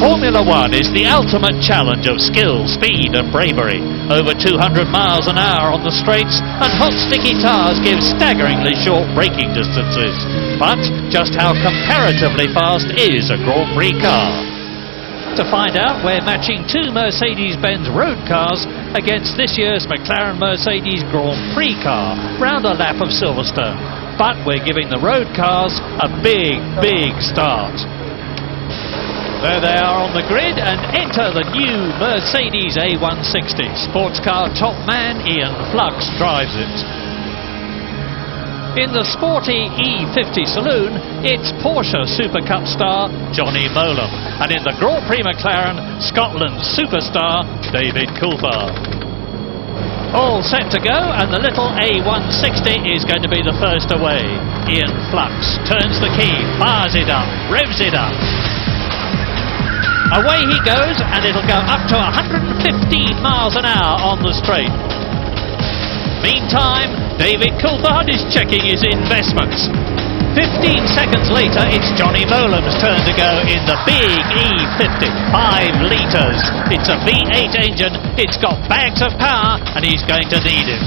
Formula One is the ultimate challenge of skill, speed and bravery. Over 200 miles an hour on the straights, and hot sticky tires give staggeringly short braking distances. But just how comparatively fast is a Grand Prix car? To find out, we're matching two Mercedes-Benz road cars against this year's McLaren Mercedes Grand Prix car, round a lap of Silverstone. But we're giving the road cars a big start. There they are on the grid, and enter the new Mercedes A160. Sports car top man Ian Flux drives it. In the sporty E50 saloon, it's Porsche Super Cup star Johnny Mowlem, and in the Grand Prix McLaren, Scotland's superstar David Coulthard. All set to go, and the little A160 is going to be the first away. Ian Flux turns the key, fires it up, revs it up. Away he goes, and it'll go up to 115 miles an hour on the straight. Meantime, David Coulthard is checking his investments. 15 seconds later, it's Johnny Mowlem's turn to go in the big E50. 5 litres. It's a V8 engine, it's got bags of power, and he's going to need it.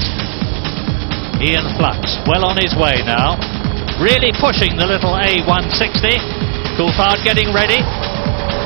Ian Flux, well on his way now. Really pushing the little A160. Coulthard getting ready.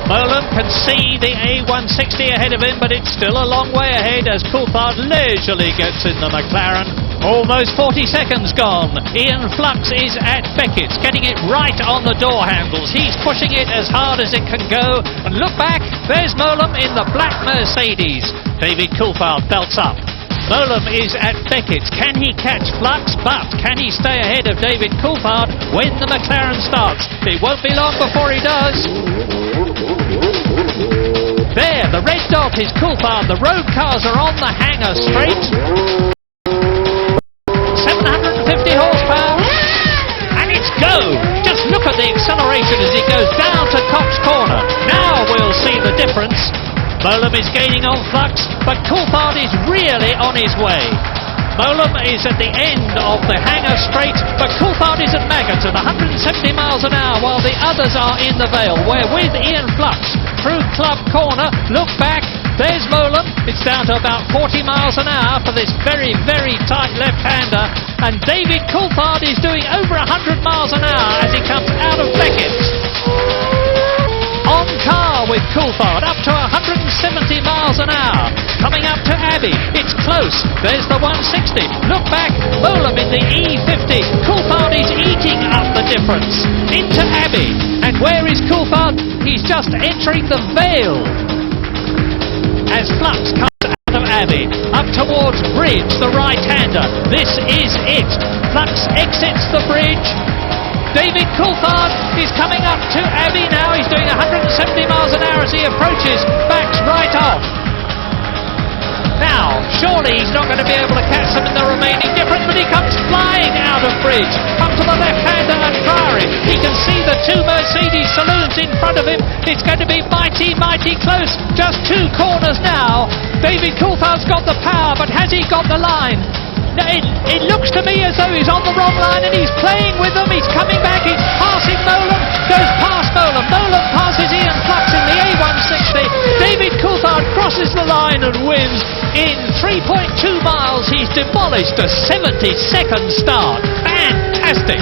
Mowlem can see the A160 ahead of him, but it's still a long way ahead as Coulthard leisurely gets in the McLaren. Almost 40 seconds gone. Ian Flux is at Beckett's, getting it right on the door handles. He's pushing it as hard as it can go. And look back, there's Mowlem in the black Mercedes. David Coulthard belts up. Mowlem is at Beckett's. Can he catch Flux? But can he stay ahead of David Coulthard when the McLaren starts? It won't be long before he does. There, the red dot is Coulthard. The road cars are on the hangar straight. 750 horsepower. And it's go! Just look at the acceleration as he goes down to Cox Corner. Now we'll see the difference. Mowlem is gaining on Flux, but Coulthard is really on his way. Mowlem is at the end of the hangar straight, but Coulthard is at Maggots at 170 miles an hour while the others are in the Vale. We're with Ian Flux through Club Corner. Look back, there's Mowlem. It's down to about 40 miles an hour for this very tight left-hander. And David Coulthard is doing over 100 miles an hour as he comes out of Beckett's. On car with Coulthard, up to 170 miles an hour. Coming up to Abbey, it's close. There's the 160. Look back, Mowlem in the E50. Coulthard is eating up the difference. Into Abbey. And where is Coulthard? He's just entering the Vale. As Flux comes out of Abbey, up towards Bridge, the right-hander. This is it. Flux exits the bridge. David Coulthard is coming up to Abbey now. He's doing 170 miles an hour as he approaches. Backs right off. Now, surely he's not going to be able to catch them in the remaining difference, but he comes flying out of Bridge. Up to the left-hander and Ferrari. He can see the two Mercedes saloons in front of him. It's going to be mighty close. Just 2 corners now. David Coulthard's got the power, but has he got the line? It looks to me as though he's on the wrong line and he's playing with them. He's coming back, he's passing Mowlem, goes past Mowlem. Mowlem passes Ian Flux in the A160. David Coulthard crosses the line and wins. In 3.2 miles, he's demolished a 72nd start. Fantastic.